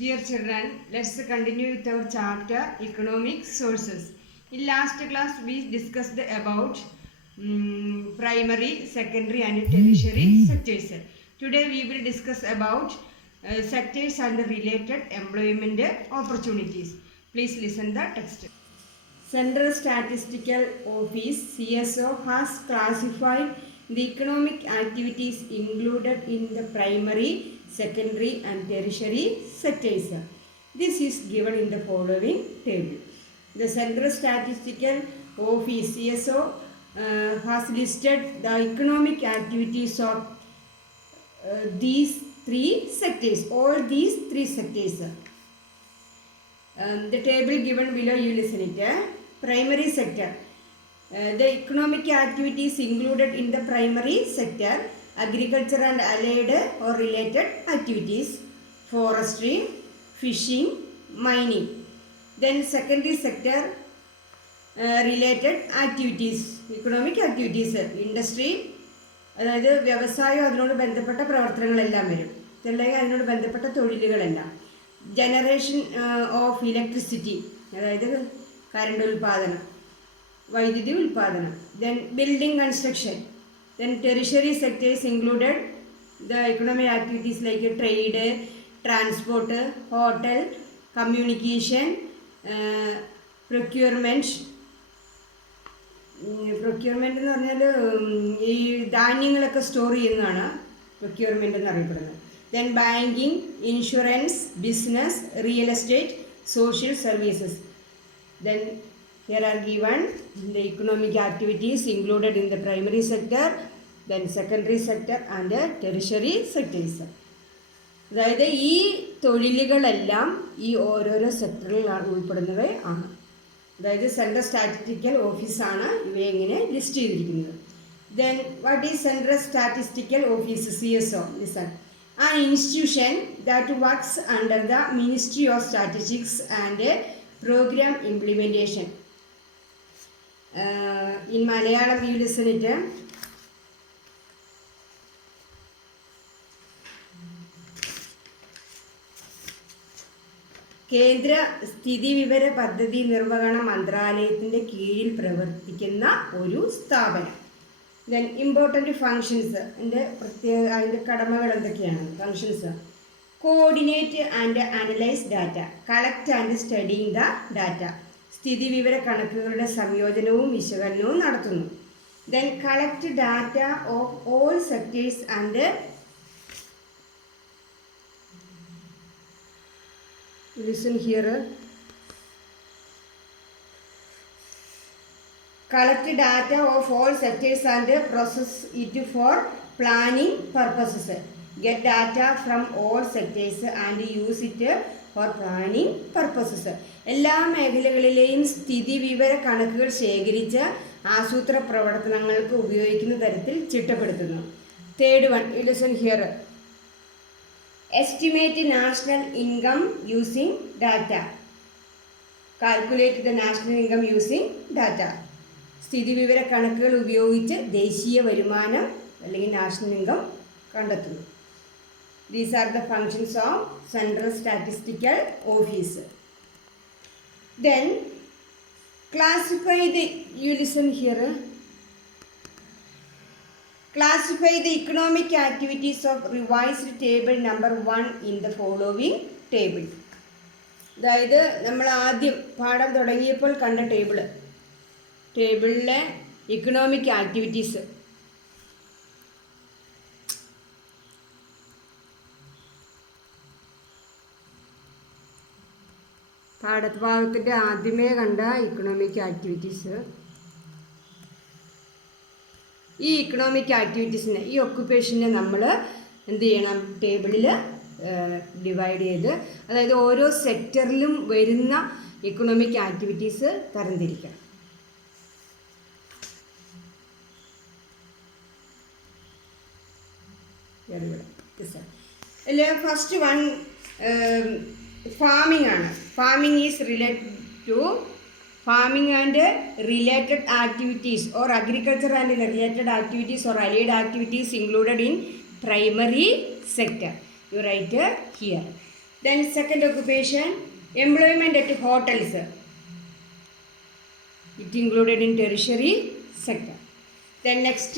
Dear children, let's continue with our chapter Economic Sources. In last class we discussed about primary, secondary and tertiary sectors. Today we will discuss about sectors and related employment opportunities. Please listen the text. Central Statistical Office CSO has classified the economic activities included in the primary, secondary and tertiary sectors. This is given in the following table. The Central Statistical Office CSO has listed the economic activities of these three sectors, all these three sectors. The table given below, you listen it. Primary sector. The economic activities included in the primary sector: agriculture and allied or related activities, forestry, fishing, mining. Then secondary sector related activities, economic activities, industry, അതായത് വ്യവസായം അതിനോട് ബന്ധപ്പെട്ട പ്രവർത്തനങ്ങളെല്ലാം വരും, അല്ലെങ്കിൽ അതിനോട് ബന്ധപ്പെട്ട തൊഴിലുകളെല്ലാം. ജനറേഷൻ ഓഫ് ഇലക്ട്രിസിറ്റി, അതായത് കറണ്ട് ഉൽപ്പാദനം, വൈദ്യുതി ഉൽപ്പാദനം. Then building construction. Then tertiary sectors included the economic activities like trade, transport, hotel, communication, procurement. Procurement എന്ന് പറഞ്ഞാൽ ഈ ധാന്യങ്ങളൊക്കെ സ്റ്റോർ ചെയ്യുന്നതാണ് പ്രൊക്യൂർമെൻ്റ് എന്നറിയപ്പെടുന്നത്. Then banking, insurance, business, real estate, social services. Then here are given the economic activities included in the primary sector, then secondary sector and tertiary sectors. അതായത് ഈ തൊഴിലുകളെല്ലാം ഈ ഓരോരോ സെക്ടറിൽ ഉൾപ്പെടുന്നവയാണ്. അതായത് സെൻട്രൽ സ്റ്റാറ്റിസ്റ്റിക്കൽ ഓഫീസാണ് ഇവയെ ഇങ്ങനെ ലിസ്റ്റ് ചെയ്തിരിക്കുന്നത്. Then what is central statistical office CSO? Listen. An institution that works under the Ministry of Statistics and Program Implementation. In Malayalam, you listen it. കേന്ദ്ര സ്ഥിതിവിവര പദ്ധതി നിർവഹണ മന്ത്രാലയത്തിൻ്റെ കീഴിൽ പ്രവർത്തിക്കുന്ന ഒരു സ്ഥാപനം. ദെൻ ഇമ്പോർട്ടൻറ്റ് ഫങ്ഷൻസ്, അതിൻ്റെ കടമകൾ എന്തൊക്കെയാണ്? Functions: coordinate and analyse data, collect and studying the data, സ്ഥിതിവിവര കണക്കുകളുടെ സംയോജനവും വിശകലനവും നടത്തുന്നു. Then collect data of all sectors and listen here. Collect data of all sectors and process it for planning purposes. Get data from all sectors and use it for planning purposes. എല്ലാ മേഖലകളിലെയും സ്ഥിതിവിവര കണക്കുകൾ ശേഖരിച്ച് ആസൂത്ര പ്രവർത്തനങ്ങൾക്ക് ഉപയോഗിക്കുന്ന തരത്തിൽ ചിട്ടപ്പെടുത്തുന്നു. Third one, listen here. Estimate national income using data. Calculate the national income using data. സ്ഥിതിവിവര കണക്കുകൾ ഉപയോഗിച്ച് ദേശീയ വരുമാനം അല്ലെങ്കിൽ നാഷണൽ ഇൻകം കണ്ടെത്തുന്നു. These are the functions of central statistical office. Then classify the, you listen here, classify the economic activities of revised table number 1 in the following table. അതായത് നമ്മൾ ആദ്യം പാഠം തുടങ്ങിയപ്പോൾ കണ്ട ടേബിളിലെ ഇക്കണോമിക് ആക്ടിവിറ്റീസ്. പാഠഭാഗത്തിൻ്റെ ആദ്യമേ കണ്ട ഇക്കണോമിക് ആക്ടിവിറ്റീസ്. ഈ ഇക്കണോമിക് ആക്ടിവിറ്റീസിനെ, ഈ ഒക്കുപ്പേഷനെ നമ്മൾ എന്ത് ചെയ്യണം? ടേബിളിൽ ഡിവൈഡ് ചെയ്ത്, അതായത് ഓരോ സെക്ടറിലും വരുന്ന ഇക്കണോമിക് ആക്ടിവിറ്റീസ് തരംതിരിക്കണം. ഫസ്റ്റ് വൺ ഫാമിംഗ് ആണ്. Farming is related to farming and related activities or agriculture and related activities or allied activities included in primary sector. You write here. Then second occupation, employment at hotels. It included in tertiary sector. Then next,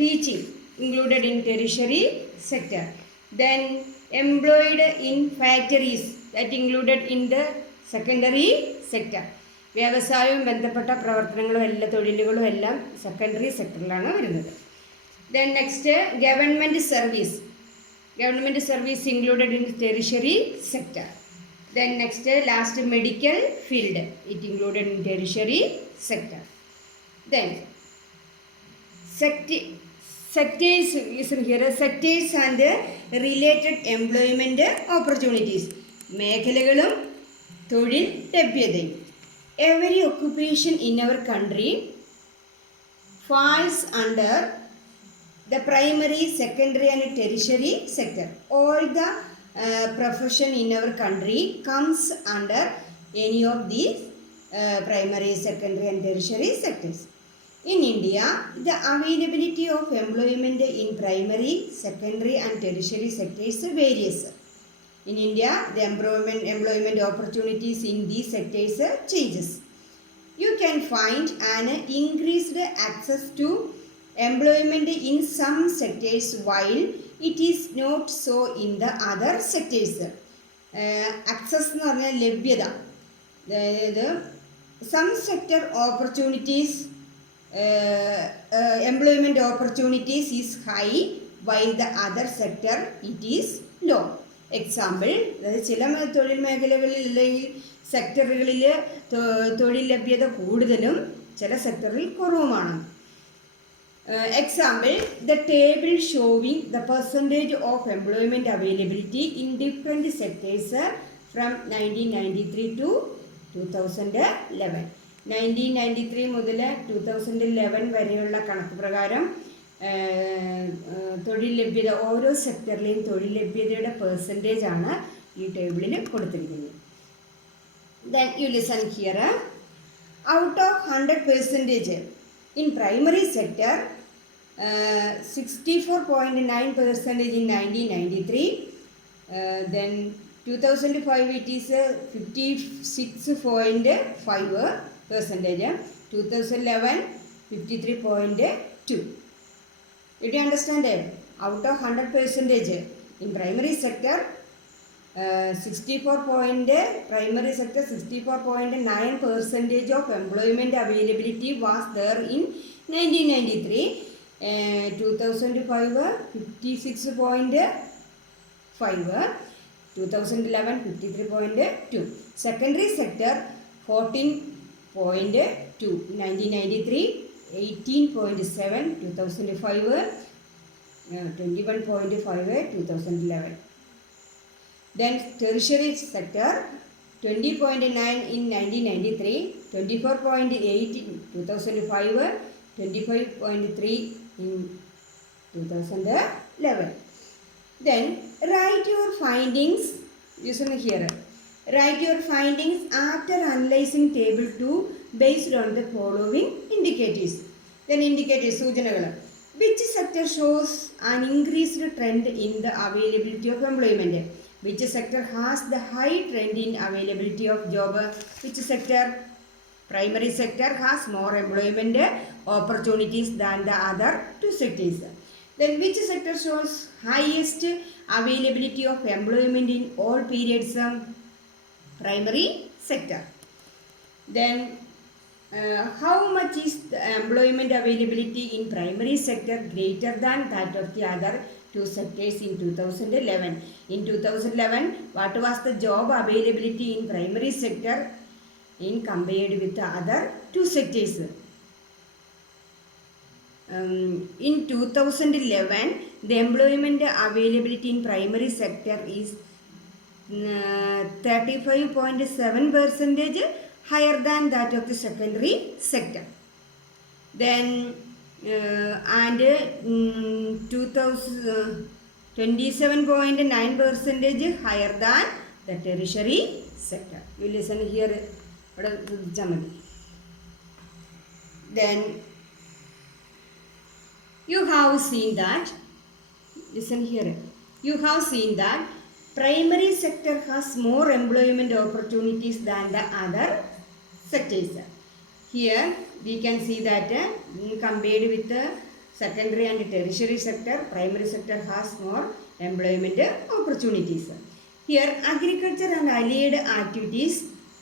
teaching included in tertiary sector. Then employed in factories, that included in the secondary sector. വ്യവസായവും ബന്ധപ്പെട്ട പ്രവർത്തനങ്ങളും എല്ലാ തൊഴിലുകളും എല്ലാം സെക്കൻഡറി സെക്ടറിലാണ് വരുന്നത്. Then next, government service. Government service included in tertiary sector. Then next, last, medical field. It included in tertiary sector. Then sectors is here. Sectors and related employment opportunities. മേഖലകളും തൊഴിൽ ലഭ്യതയും. Every occupation in our country falls under the primary, secondary and tertiary sector. All the profession in our country comes under any of these primary, secondary and tertiary sectors. In India, the availability of employment in primary, secondary and tertiary sectors varies. In India, the employment opportunities in these sectors changes. You can find an increased access to employment in some sectors while it is not so in the other sectors. Access എന്ന് പറഞ്ഞാൽ ലഭ്യത, അതായത് some sector opportunities, employment opportunities is high while the other sector it is low. Example, അതായത് ചില തൊഴിൽ മേഖലകളിൽ അല്ലെങ്കിൽ സെക്ടറുകളിൽ തൊഴിൽ ലഭ്യത കൂടുതലും ചില സെക്ടറിൽ കുറവുമാണ്. Example, the table showing the percentage of employment availability in different sectors from 1993 to 2011. 1993 മുതൽ 2011 വരെയുള്ള കണക്ക് പ്രകാരം തൊഴിൽ ലഭ്യത, ഓരോ സെക്ടറിലെയും തൊഴിൽ ലഭ്യതയുടെ പെർസെൻറ്റേജ് ആണ് ഈ ടേബിളിൽ കൊടുത്തിരിക്കുന്നത്. Then you listen here. Out of 100% in primary sector, 64.9% in 1993. Then 2005 it is 56.5%. 2011 53.2. Did you understand it? Out of 100% in primary sector, 64.9% of employment availability was there in 1993. 2005 56.5, 2011 53.2. Secondary sector 14.2 1993, 18.7 2005, 21.5 2011. Then tertiary sector 20.9 in 1993, 24.8 in 2005, 25.3 in 2011. Then write your findings. Listen here. Write your findings after analyzing table 2 based on the following indicators. Then indicators, സൂചനകൾ. Which sector shows an increased trend in the availability of employment? Which sector has the high trend in availability of job? Which sector? Primary sector has more employment opportunities than the other two sectors. Then which sector shows highest availability of employment in all periods? Primary sector. Then how much is the employment availability in primary sector greater than that of the other two sectors in 2011? In 2011, what was the job availability in primary sector in compared with the other two sectors? In 2011, the employment availability in primary sector is 35.7% higher than that of the secondary sector. Then and 27.9% higher than the tertiary sector. You listen here. Then you have seen that, listen here, you have seen that primary sector has more employment opportunities than the other sectors. Here we can see that compared with the secondary and tertiary sector, primary sector has more employment opportunities. Here agriculture and allied activities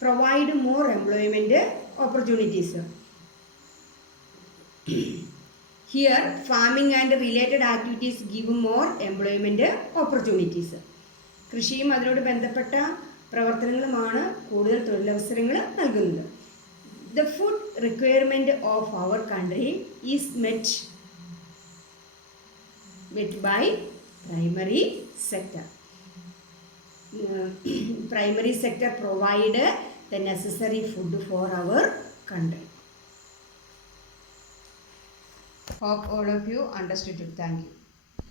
provide more employment opportunities. Here farming and related activities give more employment opportunities. കൃഷിയും അതിനോട് ബന്ധപ്പെട്ട പ്രവർത്തനങ്ങളുമാണ് കൂടുതൽ തൊഴിലവസരങ്ങൾ നൽകുന്നത്. The food requirement of our country is met by primary sector. Primary sector provide the necessary food for our country. Hope all of you understood it. Thank you.